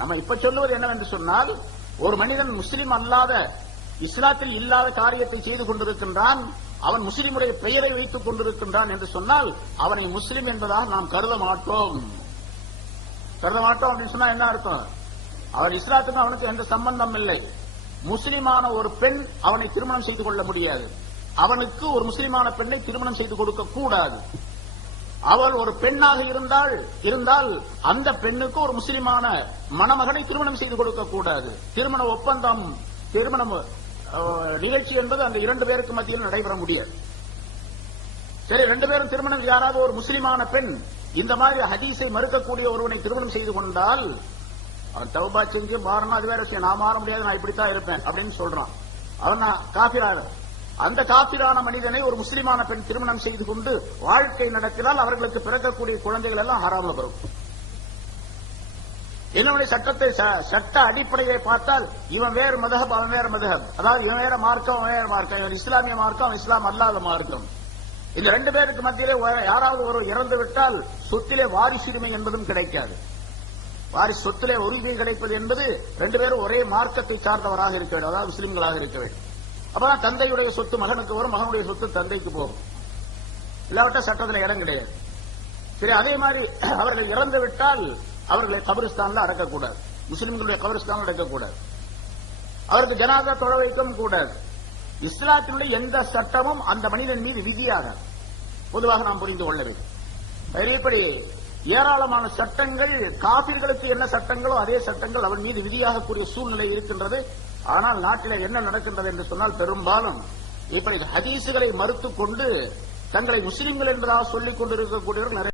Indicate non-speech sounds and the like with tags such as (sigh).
நம்ம இப்ப சொல்லுவது என்னவென்று சொன்னால் ஒரு மனிதன் முஸ்லிம் அல்லாத இஸ்லாத்தில் இல்லாத காரியத்தை செய்து கொண்டிருக்கின்றான் அவன் முஸ்லிமுடைய பெயரை வைத்துக் கொண்டிருக்கின்றான் என்று சொன்னால் அவனை முஸ்லிம் என்பதாக நாம் கருத மாட்டோம். கருத மாட்டோம் அப்படின்னு சொன்னா என்ன அர்த்தம்? அவர் இஸ்லாத்துக்கு அவனுக்கு எந்த சம்பந்தம் இல்லை. முஸ்லிமான ஒரு பெண் அவனை திருமணம் செய்து கொள்ள முடியாது. அவனுக்கு ஒரு முஸ்லிமான பெண்ணை திருமணம் செய்து கொடுக்க கூடாது. அவள் ஒரு பெண்ணாக இருந்தால் இருந்தால் அந்த பெண்ணுக்கு ஒரு முஸ்லிமான மணமகனை திருமணம் செய்து கொடுக்க கூடாது. திருமண ஒப்பந்தம் திருமணம் நிகழ்ச்சி என்பது அந்த இரண்டு பேருக்கு மத்தியில் நடைபெற முடியாது. சரி ரெண்டு பேரும் திருமணம் யாராவது ஒரு முஸ்லிமான பெண் இந்த மாதிரி ஹதீஸை மறுக்கக்கூடிய ஒருவனை திருமணம் செய்து கொண்டால் அவன் தௌபா செஞ்சு மாறணும் அது வேற செய்ய நான் மாற முடியாது நான் இப்படித்தான் இருப்பேன் அப்படின்னு சொல்றான். அவன் நான் காபிரான அந்த காப்பிரான மனிதனை ஒரு முஸ்லிமான பெண் திருமணம் செய்து கொண்டு வாழ்க்கை நடத்தினால் அவர்களுக்கு பிறக்கக்கூடிய குழந்தைகள் எல்லாம் ஹராம வரும். என்னுடைய சட்டத்தை ச- சட்ட அடிப்படையை பார்த்தால் இவன் வேறு மதஹப் அவன் வேறு மதஹப். அதாவது இவன் வேற மார்க்கம் அவன் வேற மார்க்கம். இவன் இஸ்லாமிய மார்க்கம் அவன் இஸ்லாம் அல்லாத மார்க்கம். இந்த ரெண்டு பேருக்கு மத்தியிலே யாராவது ஒரு இறந்து விட்டால் சொத்திலே வாரிசுரிமை என்பதும் கிடைக்காது. வாரிசு சொத்திலே உரிமை கிடைப்பது என்பது ரெண்டு பேரும் ஒரே மார்க்கத்தை சார்ந்தவராக இருக்க வேண்டும். அதாவது முஸ்லிம்களாக இருக்க வேண்டும். அப்பதான் தந்தையுடைய சொத்து மகனுக்கு வரும் மகனுடைய சொத்து தந்தைக்கு போகும். இல்லாவிட்ட சட்டத்தில் இடம் கிடையாது. சரி அதே மாதிரி (clears throat) அவர்கள் இறந்து விட்டால் அவர்களை கபிரிஸ்தான்ல அடக்கக்கூடாது. முஸ்லிம்களுடைய கபரிஸ்தான் அடக்கக்கூடாது. அவருக்கு ஜனாதா தொழ வைக்கவும் கூடாது. இஸ்லாத்தினுடைய எந்த சட்டமும் அந்த மனிதன் மீது விதியாக பொதுவாக நாம் புரிந்து கொள்ள வேண்டும். இப்படி ஏராளமான சட்டங்கள் காபிர்களுக்கு என்ன சட்டங்களோ அதே சட்டங்கள் அவன் மீது விதியாக கூடிய சூழ்நிலை இருக்கின்றது. ஆனால் நாட்டில் என்ன நடக்கின்றது என்று சொன்னால் பெரும்பாலும் இப்படி ஹதீசுகளை மறுத்துக் கொண்டு தங்களை முஸ்லிம்கள் என்றா சொல்லிக் கொண்டிருக்கக்கூடியவர்கள் நிறைய